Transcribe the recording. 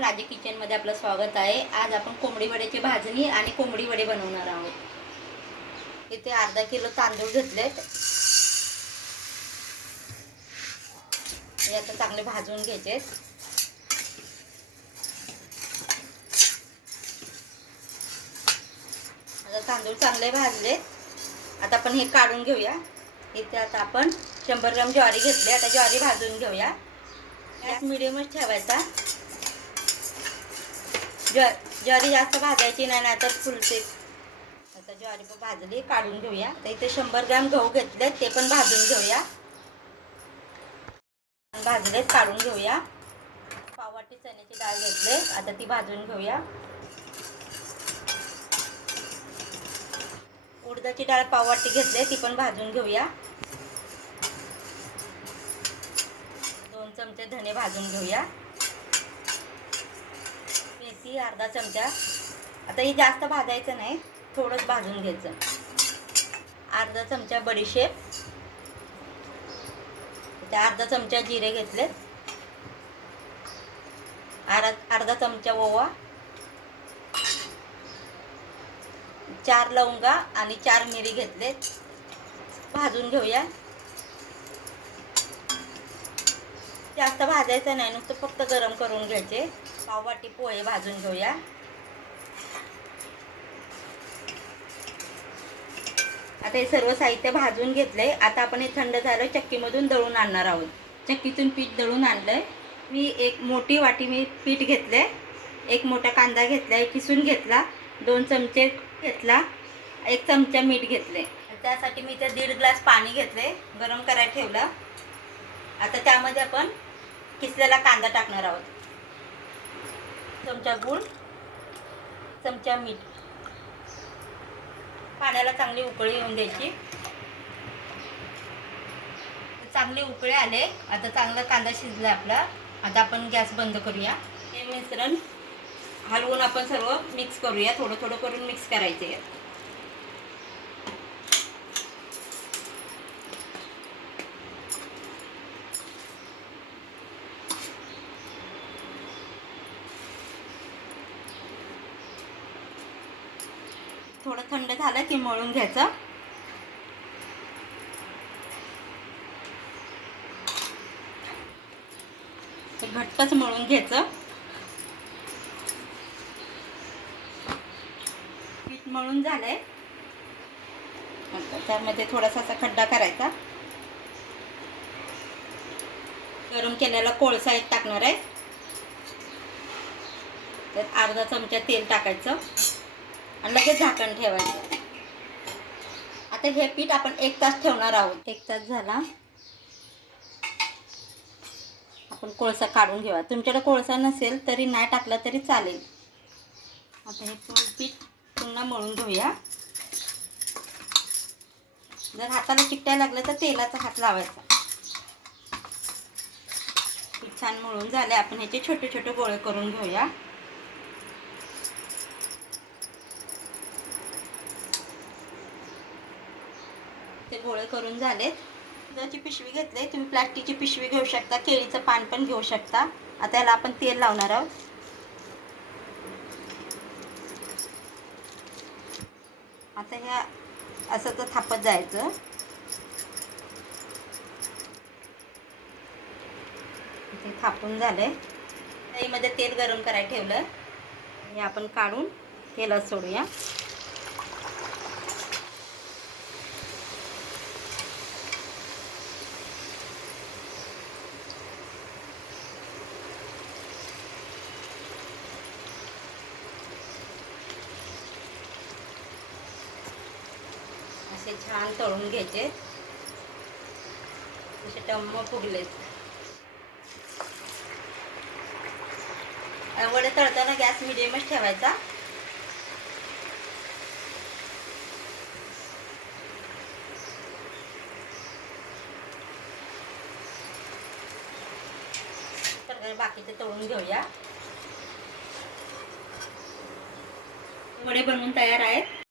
माझे किचनमध्ये आपलं स्वागत आहे. आज आपण कोंबडी वड्याची भाजणी आणि कोंबडी वडे बनवणार आहोत. इथे अर्धा किलो तांदूळ घेतलेत. हे आता चांगले भाजून घ्यायचे आता तांदूळ चांगले भाजलेत. आता आपण हे काढून घेऊया. इथे आता आपण शंभर ग्राम ज्वारी घेतली. आता ज्वारी भाजून घेऊया. गॅस मिडियमच ठेवायचा. ज्वा ज्वारी जास्त भाजायची नाही नाहीतर फुलते. आता ज्वारी पण भाजली काढून घेऊया. तर इथे शंभर ग्रॅम गहू घेतले ते पण भाजून घेऊया. भाजले काढून घेऊया. पाववाटी चण्याची डाळ घेतले आता ती भाजून घेऊया. उडदाची डाळ पाववाटी घेतले ती पण भाजून घेऊया. दोन चमचे धने भाजून घेऊया. मेथी अर्धा चमचा. आता ही जास्त भाजायचं नाही थोडंच भाजून घ्यायचं. अर्धा चमचा बडीशेप. त्या अर्धा चमचा जिरे घेतलेत. अर्धा अर्धा चमचा ओवा. चार लवंगा आणि चार मिरी घेतलेत. भाजून घेऊया. जास्त भाजायचं नाही नुसतं फक्त गरम करून घ्यायचे. पाववाटी पोहे भाजून घेऊया. आता हे सर्व साहित्य भाजून घेतलंय. आता आपण हे थंड झालं चक्कीमधून दळून आणणार आहोत. चक्कीतून पीठ दळून आणलंय. मी एक मोठी वाटी मी पीठ घेतलंय. एक मोठा कांदा घेतलाय किसून घेतला. दोन चमचे घेतला. एक चमचा मीठ घेतले त्यासाठी मी इथे दीड ग्लास पाणी घेतले गरम करायला ठेवलं. आता त्यामध्ये आपण किसलेला कांदा टाकणार आहोत. चमचा गूळ चमचा मीठ. पाण्याला चांगली उकळी येऊन द्यायची. चांगले उकळे आले आता चांगला कांदा शिजला आपला. आता आपण गॅस बंद करूया. हे मिश्रण हलवून आपण सर्व मिक्स करूया. थोडं थोडं करून मिक्स करायचे थोडं थंड झालं की मळून घ्यायचं. ते घट्टच मळून घ्यायचं. पीठ मळून झालंय. त्यामध्ये थोडासा असा खड्डा करायचा. गरम केलेला कोळसा एक टाकणार आहे. त्यात अर्धा चमचा तेल टाकायचं. आणि लगेच झाकण ठेवायचं. आता हे पीठ आपण एक तास ठेवणार आहोत. एक तास झाला. आपण कोळसा काढून घेऊया. तुमच्याकडे कोळसा नसेल तरी नाही टाकला तरी चालेल. आता हे पीठ पुन्हा मळून घेऊया. जर हाताला चिकटायला लागलं तर तेलाचा हात लावायचा. पीठ छान मळून झाले आपण ह्याचे छोटे छोटे गोळे करून घेऊया. ते गोळे करून झालेत. दुधाची पिशवी घेतली तुम्ही प्लास्टिकची पिशवी घेऊ शकता केळीचं पान पण घेऊ शकता. आता याला आपण तेल लावणार आहोत. आता ह्या असं तर थापत जायचं. ते थापून झालंय. त्यामध्ये तेल गरम करायला ठेवलं. हे आपण काढून तेलात सोडूया. असे छान तळून घ्यायचे असे टम्म फुगलेत. वडे तळताना गॅस मिडियमच ठेवायचा. बाकीचे तळून घेऊया. वडे बनवून तयार आहेत.